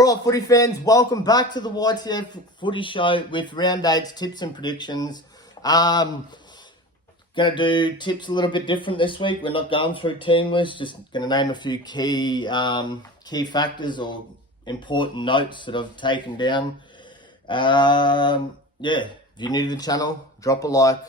Alright, footy fans, welcome back to the YTF Footy Show with round 8's tips and predictions. Going to do tips a little bit different this week. We're not going through team lists, just going to name a few key factors or important notes that I've taken down. If you're new to the channel, drop a like,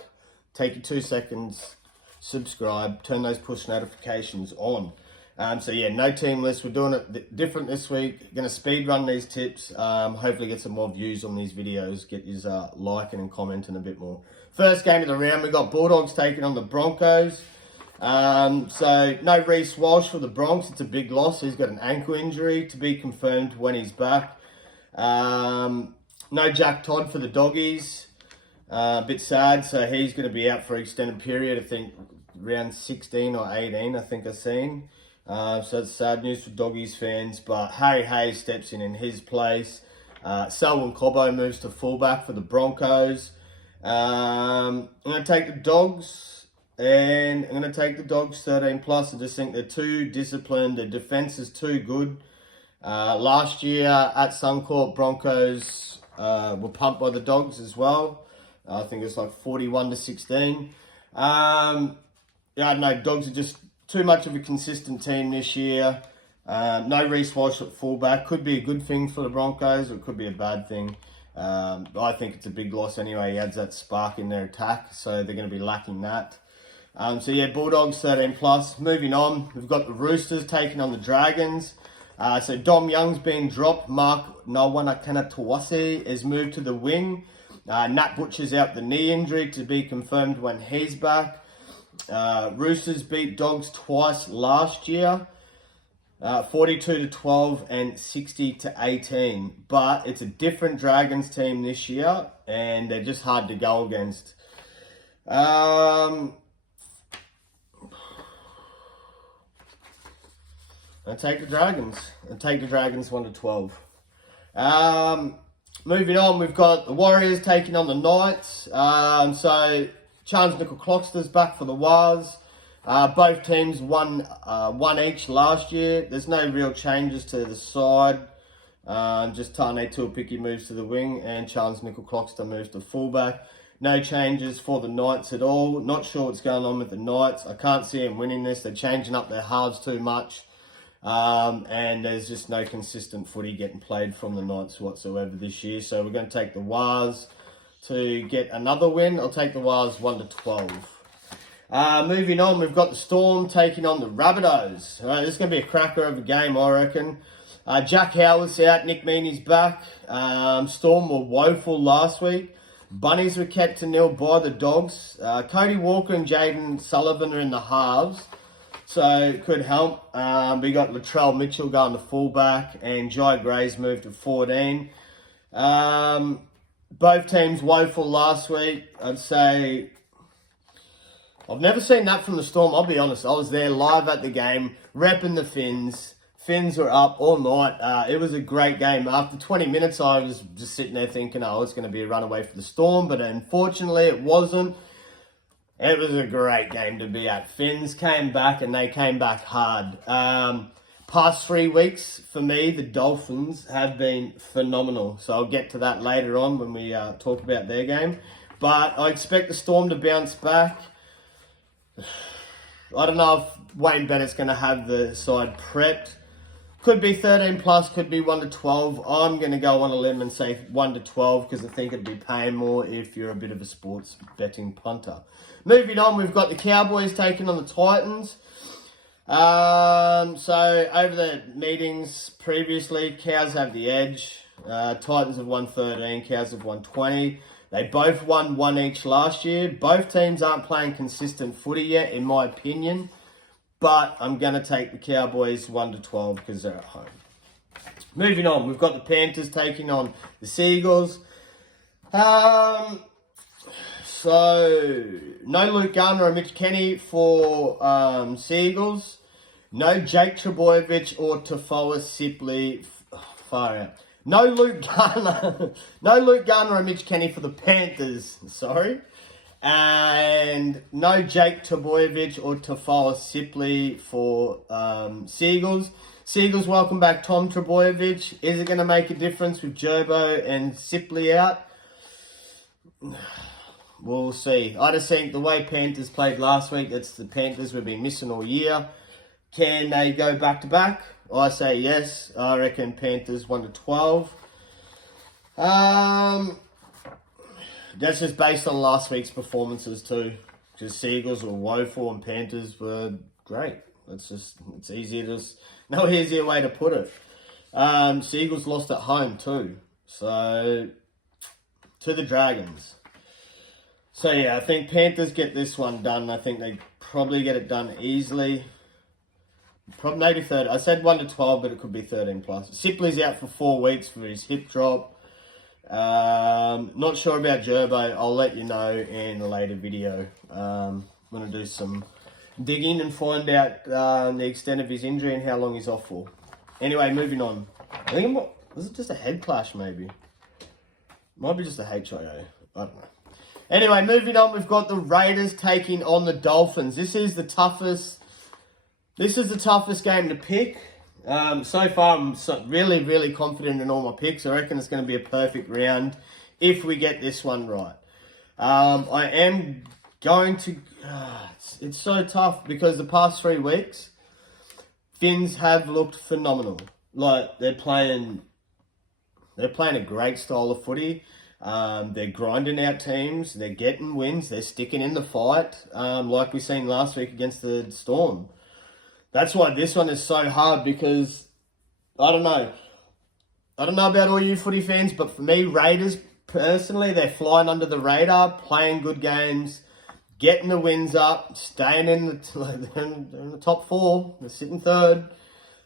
take you 2 seconds, subscribe, turn those push notifications on. No team list. We're doing it different this week. Going to speed run these tips. Hopefully get some more views on these videos. Get you liking and commenting a bit more. First game of the round, we got Bulldogs taking on the Broncos. No Reece Walsh for the Bronx. It's a big loss. He's got an ankle injury to be confirmed when he's back. No Jack Todd for the Doggies. A bit sad. So he's going to be out for an extended period. I think round 16 or 18. I think I've seen. So it's sad news for Doggies fans, but Harry Hayes steps in his place. Selwyn Cobbo moves to fullback for the Broncos. I'm going to take the Dogs, and I'm going to take the Dogs 13 plus. I just think they're too disciplined. Their defense is too good. Last year at Suncorp, Broncos were pumped by the Dogs as well. I think it's like 41-16. Dogs are just too much of a consistent team this year. No Reece Walsh at fullback. Could be a good thing for the Broncos, or it could be a bad thing. I think it's a big loss anyway. He adds that spark in their attack, so they're going to be lacking that. Bulldogs 13 plus. Moving on, we've got the Roosters taking on the Dragons. Dom Young's been dropped. Mark Nawanakanatuwasi is moved to the wing. Nat Butcher's out the knee injury to be confirmed when he's back. Roosters beat Dogs twice last year, 42-12 and 60-18. But it's a different Dragons team this year, and they're just hard to go against. I take the Dragons. I take the Dragons 1-12. Moving on, we've got the Warriors taking on the Knights. Charnze Nicoll-Klokster's back for the Wars. Both teams won one each last year. There's no real changes to the side. Just Tane Tuapiki moves to the wing and Charnze Nicoll-Klokster moves to fullback. No changes for the Knights at all. Not sure what's going on with the Knights. I can't see them winning this. They're changing up their halves too much. And there's just no consistent footy getting played from the Knights whatsoever this year. So we're going to take the Wars to get another win. I'll take the Wars 1-12. Moving on, we've got the Storm taking on the Rabbitohs. All right, this is going to be a cracker of a game, I reckon. Jack Howard's out, Nick Meaney's back. Storm were woeful last week. Bunnies were kept to nil by the Dogs. Cody Walker and Jaden Sullivan are in the halves, so it could help. We got Latrell Mitchell going to fullback, and Jai Gray's moved to 14. Both teams woeful last week. I'd say I've never seen that from the Storm. I'll be honest. I was there live at the game, repping the Finns. Finns were up all night. It was a great game. After 20 minutes, I was just sitting there thinking, it's going to be a runaway for the Storm. But unfortunately, it wasn't. It was a great game to be at. Finns came back, and they came back hard. Past 3 weeks, for me, the Dolphins have been phenomenal. So I'll get to that later on when we talk about their game. But I expect the Storm to bounce back. I don't know if Wayne Bennett's going to have the side prepped. Could be 13 plus, could be 1-12. I'm going to go on a limb and say 1-12 because I think it'd be paying more if you're a bit of a sports betting punter. Moving on, we've got the Cowboys taking on the Titans. Over the meetings previously, Cows have the edge. Titans have won 13, Cows have won 20. They both won one each last year. Both teams aren't playing consistent footy yet, in my opinion. But I'm going to take the Cowboys 1-12 because they're at home. Moving on, we've got the Panthers taking on the Seagulls. No Luke Garner or Mitch Kenny for Seagulls. No Jake Trbojevic or Tafoa Sipley. Far out. No Luke Garner. No Luke Garner or Mitch Kenny for the Panthers. Sorry. And no Jake Trbojevic or Tafoa Sipley for Seagulls. Seagulls welcome back Tom Trbojevic. Is it going to make a difference with Gerbo and Sipley out? We'll see. I just think the way Panthers played last week, that's the Panthers we've been missing all year. Can they go back to back? I say yes. I reckon Panthers 1-12. That's just based on last week's performances too. Because Seagulls were woeful and Panthers were great. It's easier no easier way to put it. Seagulls lost at home too. So, to the Dragons. So yeah, I think Panthers get this one done. I think they probably get it done easily. Probably maybe 30. I said 1-12, but it could be 13 plus. Sipley's out for 4 weeks for his hip drop. Not sure about Gerbo. I'll let you know in a later video. I'm going to do some digging and find out the extent of his injury and how long he's off for. Anyway, moving on. I think was it just a head clash maybe? Might be just a HIO. I don't know. Anyway, moving on, we've got the Raiders taking on the Dolphins. This is the toughest game to pick. So far, I'm really, really confident in all my picks. I reckon it's going to be a perfect round if we get this one right. I am going to... it's so tough because the past 3 weeks, Finns have looked phenomenal. Like, they're playing a great style of footy. They're grinding out teams. They're getting wins. They're sticking in the fight, like we seen last week against the Storm. That's why this one is so hard because, I don't know about all you footy fans, but for me, Raiders, personally, they're flying under the radar, playing good games, getting the wins up, staying in the top 4, they're sitting 3rd.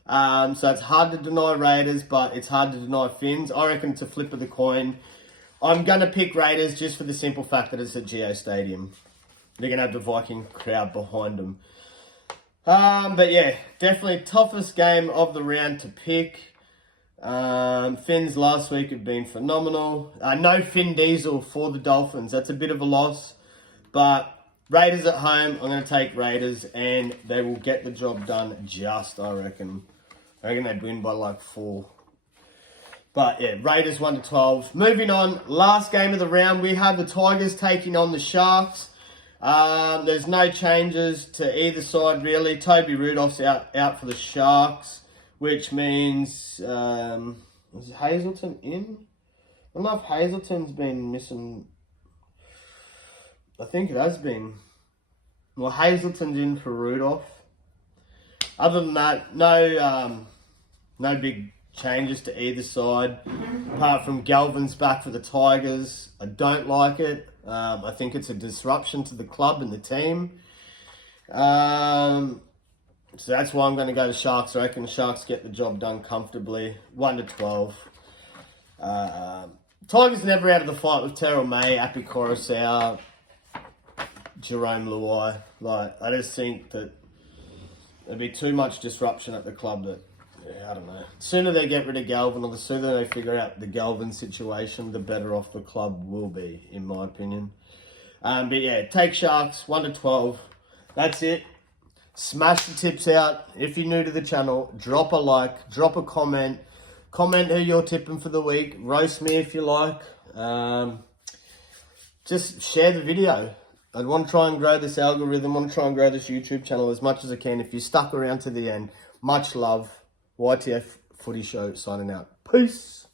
So it's hard to deny Raiders, but it's hard to deny Finns. I reckon it's a flip of the coin. I'm going to pick Raiders just for the simple fact that it's at Geo Stadium. They're going to have the Viking crowd behind them. But yeah, definitely toughest game of the round to pick. Finns last week have been phenomenal. No Finn Diesel for the Dolphins. That's a bit of a loss. But Raiders at home, I'm going to take Raiders and they will get the job done just, I reckon. I reckon they'd win by like 4. But yeah, Raiders 1-12. Moving on, last game of the round, we have the Tigers taking on the Sharks. There's no changes to either side really. Toby Rudolph's out for the Sharks, which means is Hazelton in? I don't know if Hazelton's been missing. I think it has been. Well, Hazelton's in for Rudolph. Other than that, no big changes to either side, apart from Galvin's back for the Tigers. I don't like it. I think it's a disruption to the club and the team. So that's why I'm going to go to Sharks. I reckon the Sharks get the job done comfortably. 1-12. Tigers never out of the fight with Terrell May, Api Coruscant, Jerome Luai. Like, I just think that there'd be too much disruption at the club that, I don't know. The sooner they get rid of Galvin or the sooner they figure out the Galvin situation, the better off the club will be, in my opinion. But yeah, take Sharks, 1-12. That's it. Smash the tips out. If you're new to the channel, drop a like, drop a comment. Comment who you're tipping for the week. Roast me if you like. Just share the video. I want to try and grow this algorithm. I want to try and grow this YouTube channel as much as I can. If you stuck around to the end, much love. YTF Footy Show signing out. Peace.